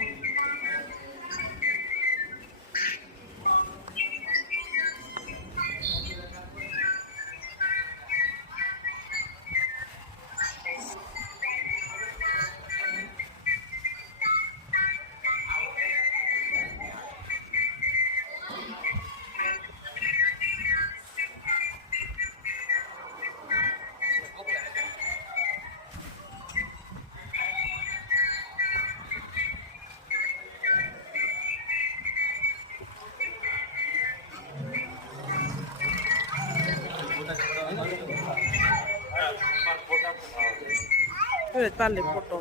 Photo હવે ચાલે photo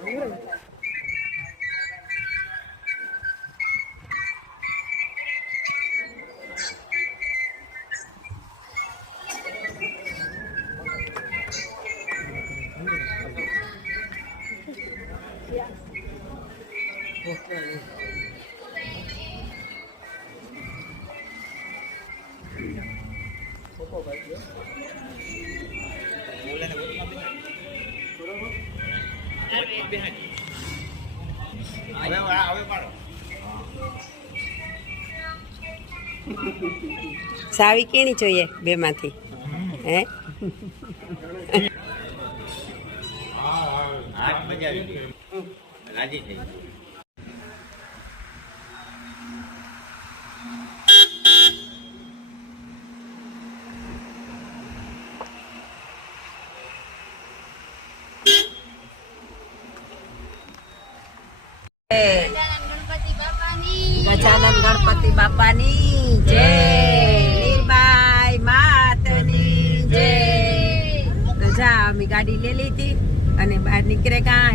સાવી કેણી જોઈએ બે માંથી હે? હા મજા આવી રાજી થઈ ગજાનન ગણપતિ બાપાની જય. જા ગાડી લઈ લીધી અને બહાર નીકળે કાં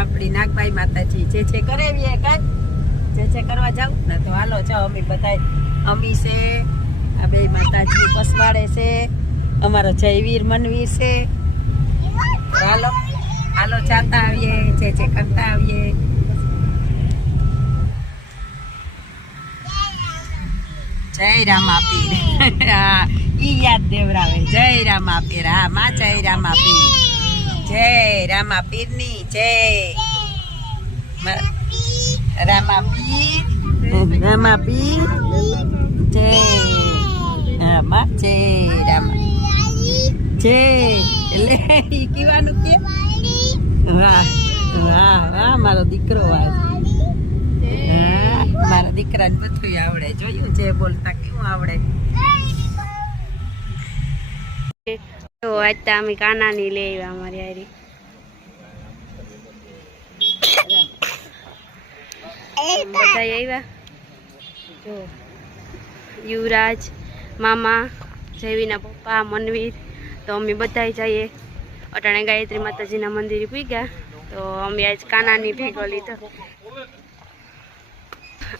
આપણી નાગભાઈ માતાજી જે છે કરાવીએ કાંઈ. જે છે કરવા જાવ ને તો હાલો જાઓ, અમે બધાય. અમી છે, આ બે માતાજી પસવાડે છે, અમારો જયવીર મનવીર છે. હાલો હાલો જાતા આવીએ, જે જે કરતા આવીએ. જય રામા આપી. ઈ યાદ દેવરાવે. જય રામા પીર હા, મા જય રામા પીર જય રામા પીરની જય. રામા પીર રામા પીર જય. હા, માં જય રામા. જય. એટલે ઈ કહેવાનું કે, વાહ વાહ વાહ, મારો દીકરો વાહ. મારા દીકરાને બધું આવડે. જોયું છે બોલતા કેવું આવડે. તો આજ તો અમે કાનાની લઈ આવ્યા અમારી હારી. બધા આવ્યા? જો યુવરાજ મામા જયવીના પપ્પા મનવીર તો અમે બધા જઈએ. અટાણે ગાયત્રી માતાજીના મંદિરે પી ગયા. તો અમે આજ કાનાની ભેગો લીધો.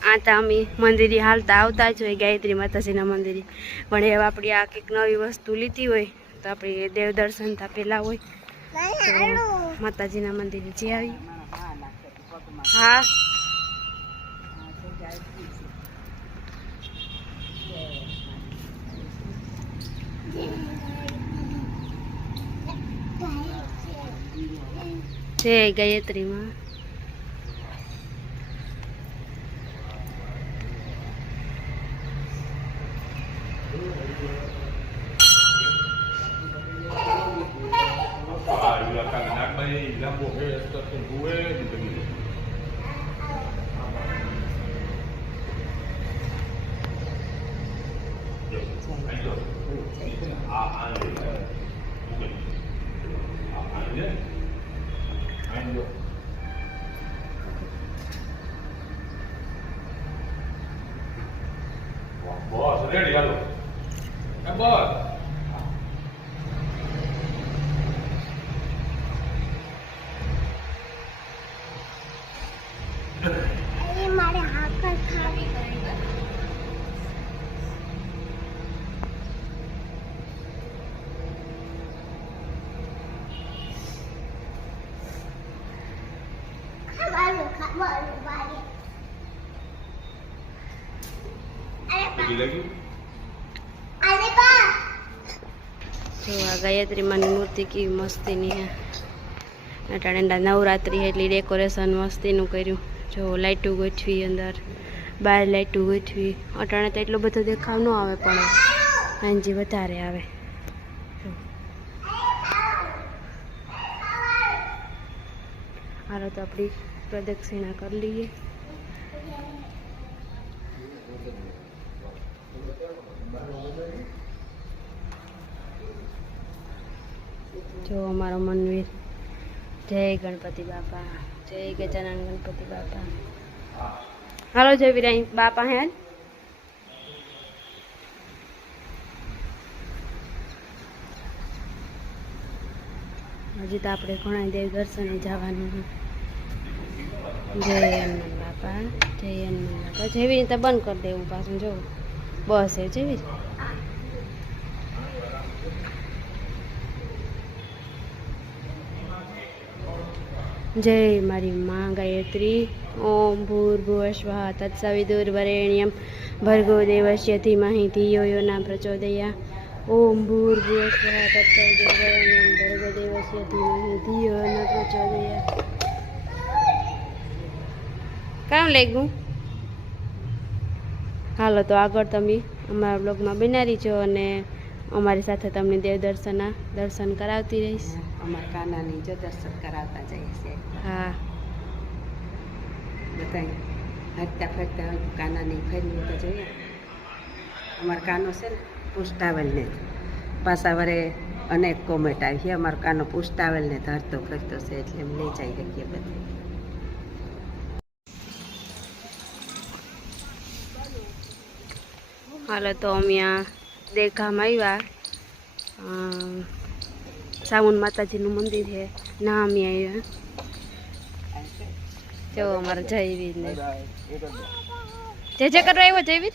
આ તો અમે મંદિરે હાલતા આવતા જ હોય, ગાયત્રી માતાજીના મંદિરે. પણ એ આપણી આ કંઈક નવી વસ્તુ લીધી હોય, તો આપણે દેવ દર્શન તા પહેલાં હોય માતાજીના મંદિરે જે આવી હા. જય ગાયત્રીમાં ગાયત્રી માની મૂર્તિ કેવી મસ્તીની હે. અટાણે નવરાત્રી એટલી ડેકોરેશન મસ્તીનું કર્યું. જો લાઇટો ગોઠવી અંદર બહાર લાઇટો ગોઠવી. અટાણે તો એટલો બધો દેખાવ ન આવે પણ હાંજી વધારે આવે. હાલો તો આપણી પ્રદક્ષિણા કરી લઈએ. જો અમારો મનવીર. જય ગણપતિ બાપા. જય ગજાનન ગણપતિ બાપા. હાલો જય વિરાય બાપા હે હજી તો આપણે ઘણા દેવ દર્શને જવાનું જય હનુમાન બાપા. જય હનુમાન બાપા. જેવી રીતે બંધ કરી દેવું પાછું, જો. બસ એ જેવી જય મારી માં ગાયત્રી ઓમ ભૂર્ભુવસ્વઃ તત્સવિદુર્વરેણ્યમ ભર્ગો દેવસ્ય ધીમહિ ધિયો યો ના પ્રચોદયા ઓમ ભૂર્ભુવસ્વઃ તત્સવિદુર્વરેણ્યમ ભર્ગો દેવસ્ય ધીમહિ ધિયો યો ના પ્રચોદયા કામ લાગ્યું હાલો તો આગળ તમે અમારા બ્લોગમાં બનાવી છો અને અમારી સાથે તમને દેવ દર્શનના દર્શન કરાવતી રહીશ. અમારા કાનાની જો દર્શન કરાવતા જઈએ છીએ. હા. બધાય હરતા ફરતા કાનાની ફરીને તો જોઈએ. અમારા કાનો છે ને પુષ્ટાવલને પાછા વરે અનેક કોમેન્ટ આવી છે અમારો કાનો પુષ્ટાવલને ધરતો ફરતો છે એટલે એમ લઈ જઈ શકીએ બધે. હાલો તો અમે દેખામાં આવ્યા સાવન માતાજીનું મંદિર છે. ના, અમે આવ્યા જો, અમારા જયવીર ને જે જે કરવા આવ્યો જયવીર?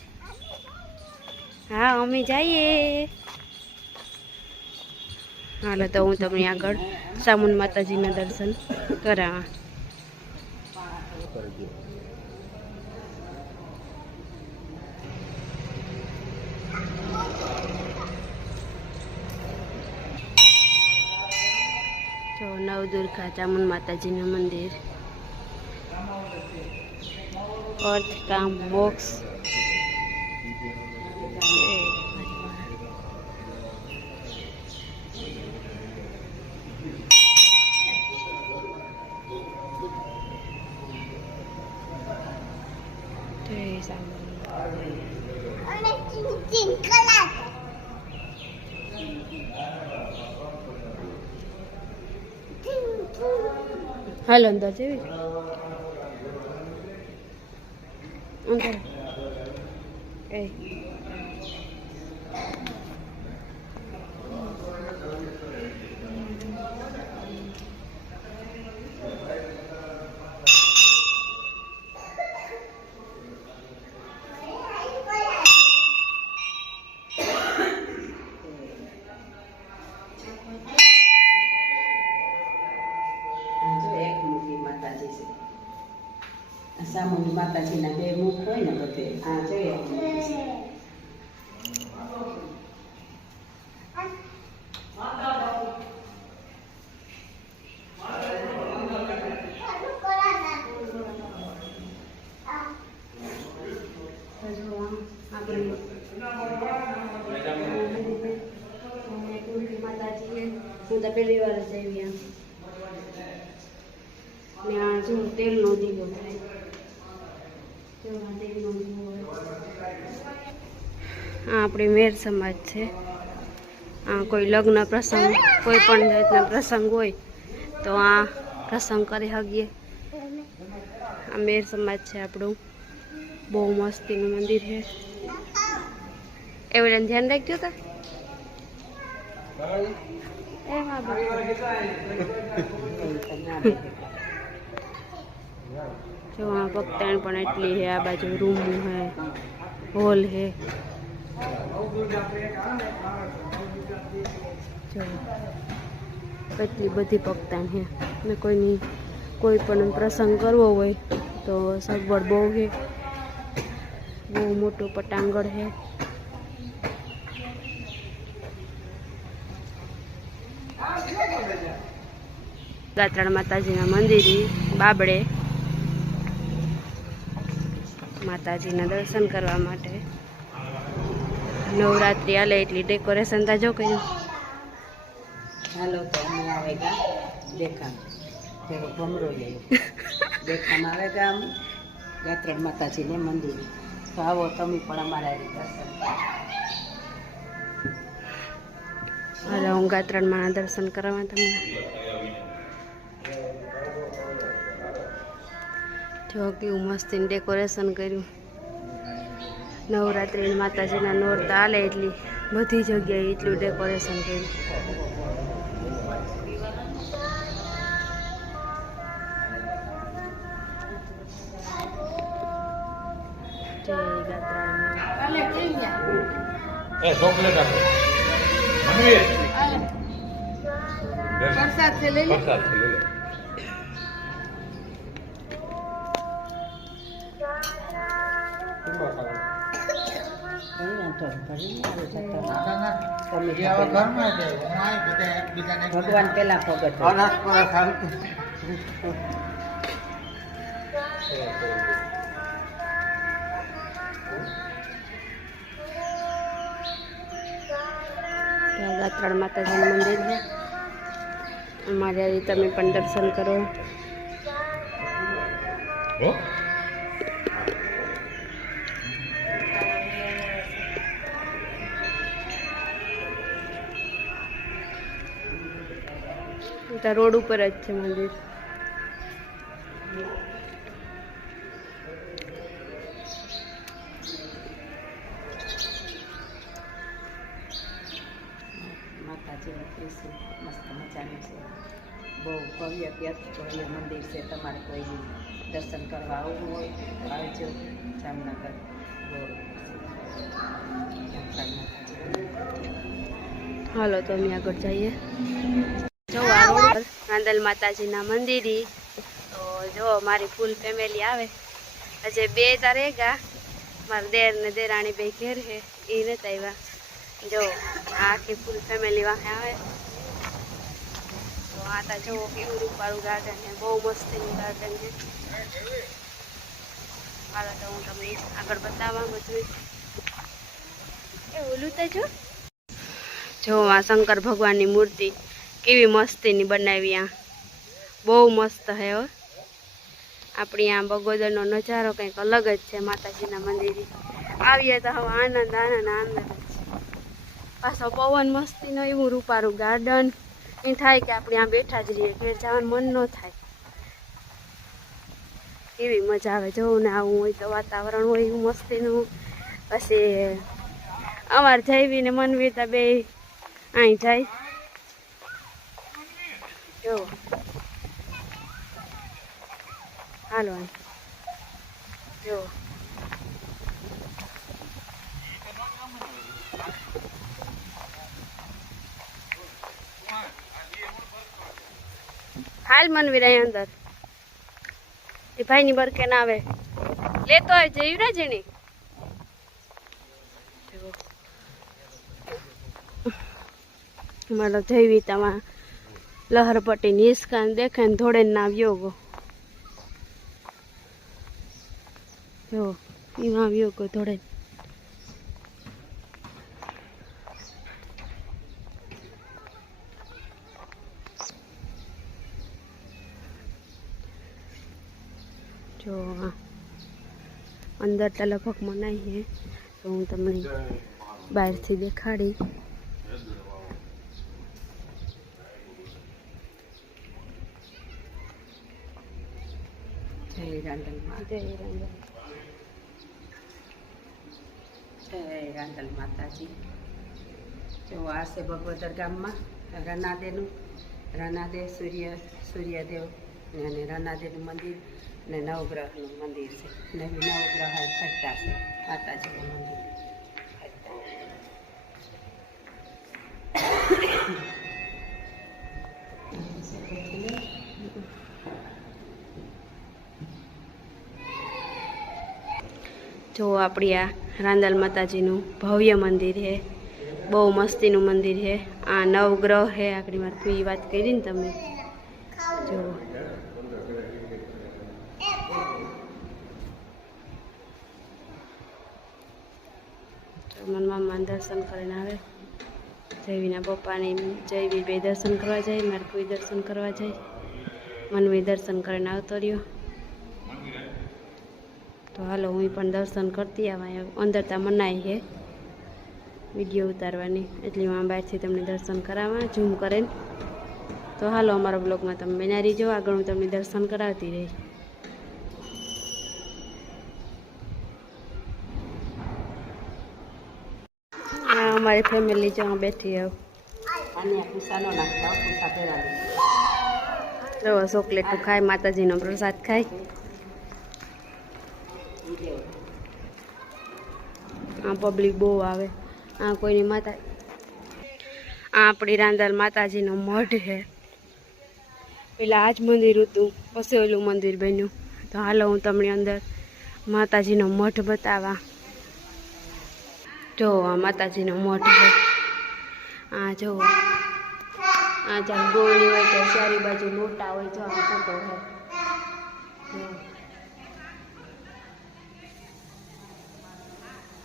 હા, અમે જઈએ. હાલો, તો હું તમને આગળ સામુન માતાજીના દર્શન કરાવા જો નવદુર્ગા ચામુંડ માતાજીનું મંદિર. અર્થ કામ બોક્સ હાલો અંદર જેવી સામુંડ માતાજીના બે મુખ હોય ને બધે આ જોઈએ હું તો પહેલી વાર જ આવી આમ ને આ જો તેલનો દીવો થાય જો આ આપણી મેર સમાજ છે. આ કોઈ લગ્ન પ્રસંગ કોઈ પણ જાતના પ્રસંગ હોય તો આ પ્રસંગ કરી શકીએ. આ મેર સમાજ છે આપણું. બહુ મસ્તીનું મંદિર છે. એવું ધ્યાન રાખજો તા. એ હા જો આ ભક્તાણ પણ એટલી છે આ બાજુ રૂમ હે, હોલ હે. એટલી બધી ભક્તાણ છે ને કોઈની, કોઈ પણ પ્રસંગ કરવો હોય તો સગવડ બહુ છે બહુ મોટું પટાંગણ છે ગાત્રાળ માતાજીના મંદિરે બાબડે માતાજીના દર્શન કરવા માટે. નવરાત્રિ આલે એટલી ડેકોરેશન તા જો કર્યું. હાલો તો અમે આવે ગા દેખામ તેરો ભમરો લઈ દેખામ આવે ગામ ગાત્રણ માતાજીને મંદિર. તો આવો તમે પણ અમારા દર્શન હાલો હું ગાત્રણમાં દર્શન કરવા તમને. જો કેવું મસ્તીનું ડેકોરેશન કર્યું. નવરાત્રિ માતાજીના નોરતા હાલે એટલી. બધી જગ્યાએ એટલું ડેકોરેશન કર્યું. જય એ ચોકલેટ આપો. પ્રસાદ છે લઈ લે. પ્રસાદ ભગવાન. પેલા પગત ગાત્રાળ માતાજીનું મંદિર છે. અમારે તમે પણ દર્શન કરો. ત્યાં રોડ ઉપર જ છે મંદિર માતાજીનું ત્રિશુલ મસ્ત મજાનું છે. બહુ ભવ્ય વ્યર્થ ભવ્ય મંદિર છે. તમારે કોઈ દર્શન કરવા આવવું હોય તો આવજો. જામનગર બહુ હાલો તો અમે આગળ જઈએ. જો આ રોડ પર કાંદલ માતાજીના મંદિરી. તો જો મારી ફૂલ ફેમિલી આવે. આજે બે તારે ગા મારા દેર ને દેરાણી બે ઘેર છે એ નતા આવ્યા જો આખી ફૂલ ફેમિલી વાંહે આવે. તો આ તા જો કેવું રૂપાળું ગાર્ડન છે. બહુ મસ્તીનું ગાર્ડન છે. હાલો તો હું તમને આગળ બતાવવા બધું એ ઓલું તો જો. જો આ શંકર ભગવાનની મૂર્તિ. કેવી મસ્તીની બનાવી આ. બહુ મસ્ત હે હો. આપણી આ બગોદરનો નજારો કંઈક અલગ જ છે માતાજીના મંદિરે. આવીએ તો હવે આનંદ આનંદ આનંદ પાછો પવન મસ્તીનો એવું રૂપારું ગાર્ડન એ થાય કે આપણે આ બેઠા જ રહીએ, ઘેર જવાનું મન ન થાય. કેવી મજા આવે જવું ને આવું હોય તો વાતાવરણ હોય એવું મસ્તીનું. પછી અમારે જયવી ને મનવીતા બે અહીં જાય. જો હાલો જો હાલ મનવીરા અંદર. એ ભાઈની બરકે ના આવે. લેતો હોય જયું ને જેની મારો જઈવી તમા લહરપટ્ટી નિસ્કાન દેખે ને ધોળે ના આવ્યો ગો જો એમાં આવ્યો ગો ધોળે જો અંદર તો લગભગ મનાઈ હે. તો હું તમને બહારથી દેખાડી. જય રાંદલમાં જય રાંધણ જય માતાજી જો આ છે ભગવદર ગામમાં રનાદેનું રનાદે સૂર્ય સૂર્યદેવ અને રનાદેનું મંદિર ને નવગ્રહનું મંદિર છે નવી નવગ્રહ ફરતા છે માતાજીનું મંદિર જો આપણી આ રાંદલ માતાજીનું ભવ્ય મંદિર છે, બહુ મસ્તીનું મંદિર છે, આ નવગ્રહ છે આપણી માર એ વાત કરી ને તમે. જો. મનમાં દર્શન કરીને આવે. જયવીના પપ્પાને જયવી બે દર્શન કરવા જાય, મારે કોઈ દર્શન કરવા જાય. મનવી દર્શન કરીને આવતો રહ્યો. તો હાલો હું પણ દર્શન કરતી આવા અંદર ત્યાં મનાઈ છે. વીડિયો ઉતારવાની. એટલી હું બહારથી તમને દર્શન કરાવવા ઝૂમ કરે તો હાલો અમારા બ્લોગમાં તમે બન્યા રહીજો. આગળ હું તમને દર્શન કરાવતી રહી આ અમારી ફેમિલી જો બેઠી આવ ચોકલેટ ખાય માતાજીનો પ્રસાદ ખાય. આ પબ્લિક બહુ આવે. આ કોઈની માતા આ આપણી રાંદલ માતાજીનો મઢ છે. પેલા આ જ મંદિર હતું, પછી ઓલું મંદિર બન્યું. તો હાલો હું તમને અંદર માતાજીનો મઠ બતાવવા જો આ માતાજીનો મઠ છે. આ જો. આ જ્યાં ગોળી હોય તો ચારી બાજુ મોટા હોય જો આ ફોટો છે.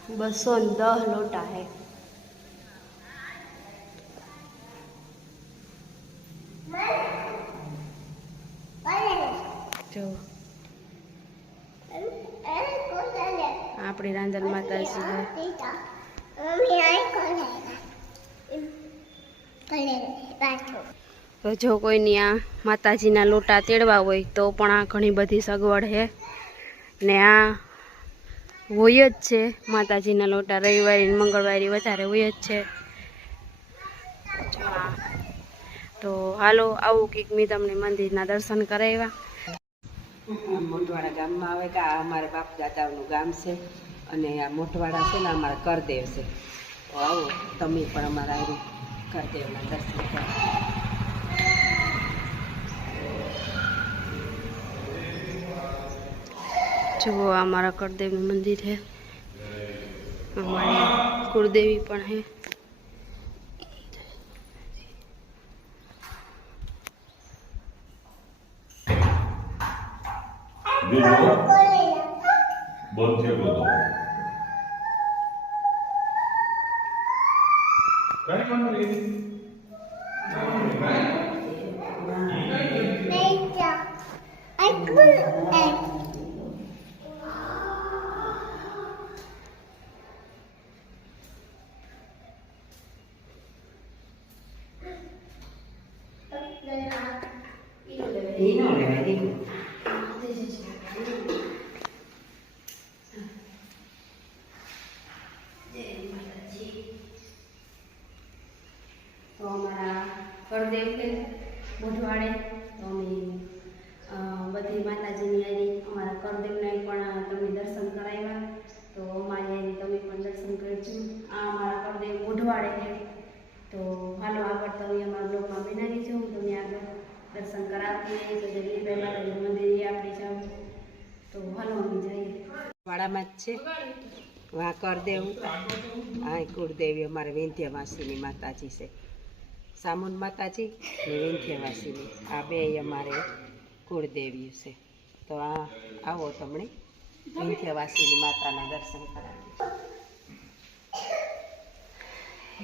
બસો ને દસ લોટા હે જો. આપણી રાંધણ માતાજી તો જો કોઈની આ માતાજીના લોટા તેડવા હોય તો પણ આ ઘણી બધી સગવડ છે ને આ હોય જ છે. માતાજીના લોટા રવિવારે મંગળવારે વધારે હોય જ છે. તો હાલો, આવું કંઈક મેં તમને મંદિરના દર્શન કરાવ્યા. મોટવાડા ગામમાં આવે કે આ અમારા બાપ દાદાનું ગામ છે અને આ મોટવાડા છે ને અમારા કરદેવ છે. તો આવો, તમે પણ અમારા કરદેવના દર્શન કરો. જુઓ આ મારા કરદેવનું મંદિર છે અમારી કુળદેવી પણ છે બીજો? બંધ છે બધો કઈ કામ કરી એ ન લેવાય દીકરો તો અમારા કરદેવ છે મોઢવાડે તો અમે અ, બધી માતાજીની આરી અમારા કરદેવને પણ તમે દર્શન કરાવ્યા તો અમારી આરી તમે પણ દર્શન કરજો આ અમારા કરદેવ મોઢવાડે છે તો હાલો આગળ તમે અમારા બ્લોગમાં બનાવી છો હું તમને આગળ દર્શન કરાવતી રહીશ તો જલ્દીભાઈ માતાજીનું મંદિર એ આપણે જાઉં તો હાલો અમે જઈએ વાડામાં જ છે વા કરદેવ હા. કુળદેવી અમારે વિંધ્યવાસીની માતાજી છે. સામુન માતાજી ને વિંધ્યવાસીની. આ બે અમારે કુળદેવી છે. તો આ આવો તમને વિંધ્યવાસીની માતાના દર્શન કરાવી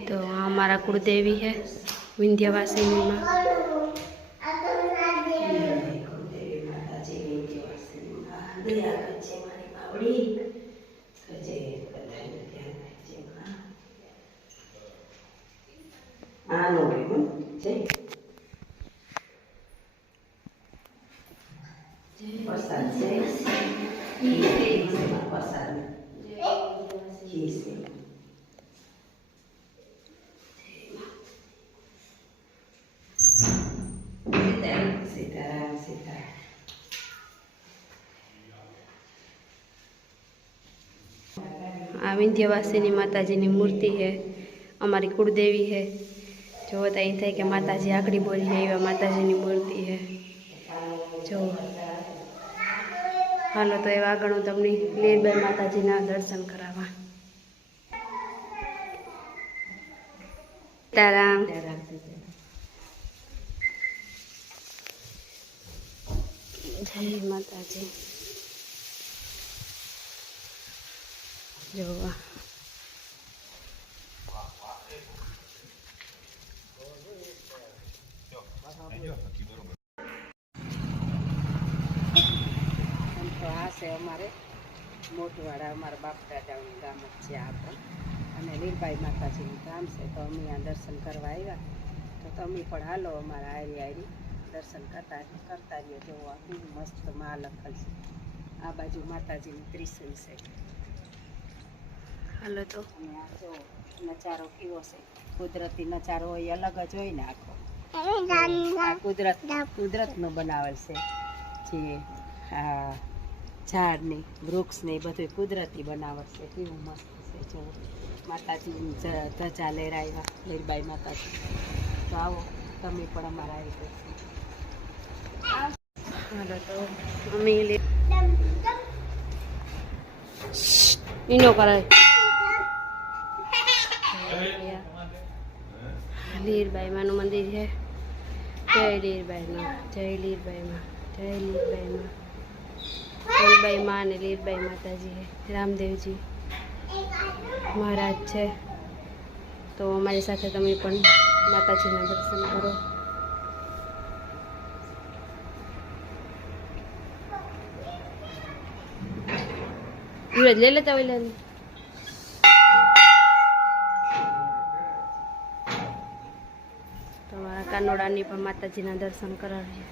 તો આ અમારા કુળદેવી છે વિંધ્યવાસીની માં. કુળદેવી માતાજી વિંધ્યવાસીની માં દયા કરજે મારી બાવડી કરજે બધાને ધ્યાન રાખજે માં આનો હોય હો જય પ્રસાદ છે ખીર છે એમાં પ્રસાદ ખીર છે સીતારામ સીતારામ સીતારામ આ વિંધ્યવાસિની માતાજીની મૂર્તિ છે અમારી કુળદેવી છે જો તો અહીં થાય કે માતાજી આકડી બોલી છે એવા માતાજીની મૂર્તિ છે. જો. હાલો તો એવા આગળ હું તમને લીરબાઈ માતાજીના દર્શન કરાવવા. તારામ જય માતાજી. જો આ છે અમારે મોટવાડા અમારા બાપ દાદાઓનું ગામ જ છે આ અને લીલભાઈ માતાજીનું ગામ છે તો અમે આ દર્શન કરવા આવ્યા. તો તમે પણ હાલો અમારા આયરી આયરી દર્શન કરતા કરતા રહીએ. જેવો આખી મસ્ત મહાલખલ છે આ બાજુ માતાજીની ત્રિશુલ છે. હાલો તો. અને આ જો નચારો કેવો છે કુદરતી નચારો હોય અલગ જ હોય ને આખો. આ કુદરત કુદરતનું બનાવેલ છે. જે હા ઝાડની વૃક્ષને બધું કુદરતી બનાવટ છે. કેવું મસ્ત છે. જો માતાજીની જ- ધજા લહેરાવ્યા લીરબાઈ માતાજી. તો આવો તમે પણ અમારા આવી દર્શન હાલો તો અમે લે- ઈનો કરે લીરબાઈ માનું મંદિર છે. જય લીરબાઈ માં જય અને લીરબાઈ માતાજી રામદેવજી મહારાજ છે. તો અમારી સાથે તમે પણ માતાજીના દર્શન કરો. યુવરાજ લઈ લેતા હોય લે. કાનોડાની પણ માતાજીના દર્શન કરાવીએ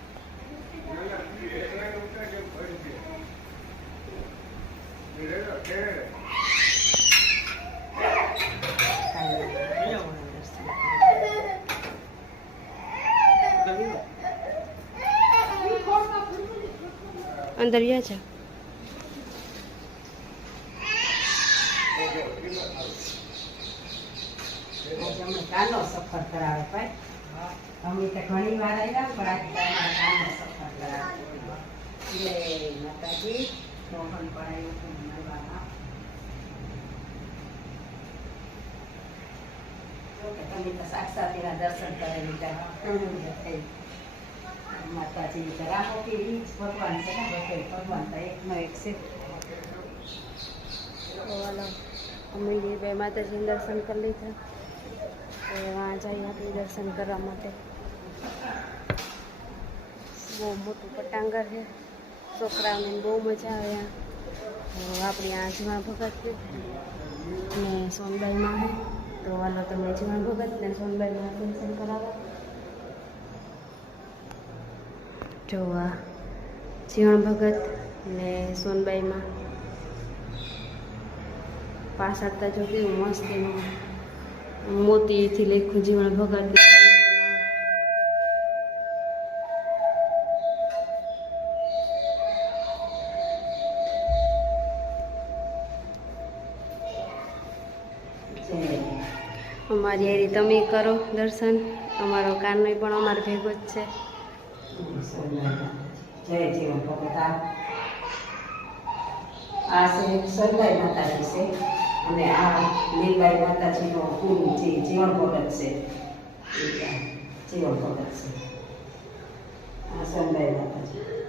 અંદર ગયા છે કાનો સફર કરાવે ભાઈ. અમે તો ઘણી વાર આવ્યા પણ આજે તમારા કાનો સફર કરાવે જય માતાજી મોહન પણ આવ્યું હતું મળવામાં જો કે તમે તો સાક્ષાત એના દર્શન કરી લીધા માતાજી તો રામો કે ઈ જ ભગવાન છે ને બધે ભગવાન તો એકનો એક છે તો હાલો અમે બે માતાજીના દર્શન કરી લીધા તો વાં જઈએ આપણે દર્શન કરવા માટે બહુ મોટું પટાંગર છે. છોકરાઓને બહુ મજા આવે આપણી આ જીવા ભગત ને સોનબાઈમાં છે. તો હાલો તમે જીવા ભગત ને સોનબાઈમાં દર્શન કરાવો. જો આ જીવણ ભગત ને સોનબાઈમાં પાછળ તો જો કેવું મસ્ત એનું મોતીથી લખ્યું જીવન ભગત તમે કરો દર્શન. અમારો કાનનો પણ અમારો ભેગો જ છે. આ છે સરદાઈ માતાજી છે. અને આ લીલબાઈ માતાજીનો કુલ જે જીવન ભગત છે. જીવન ભગત છે. આ સરદાઈ માતાજી.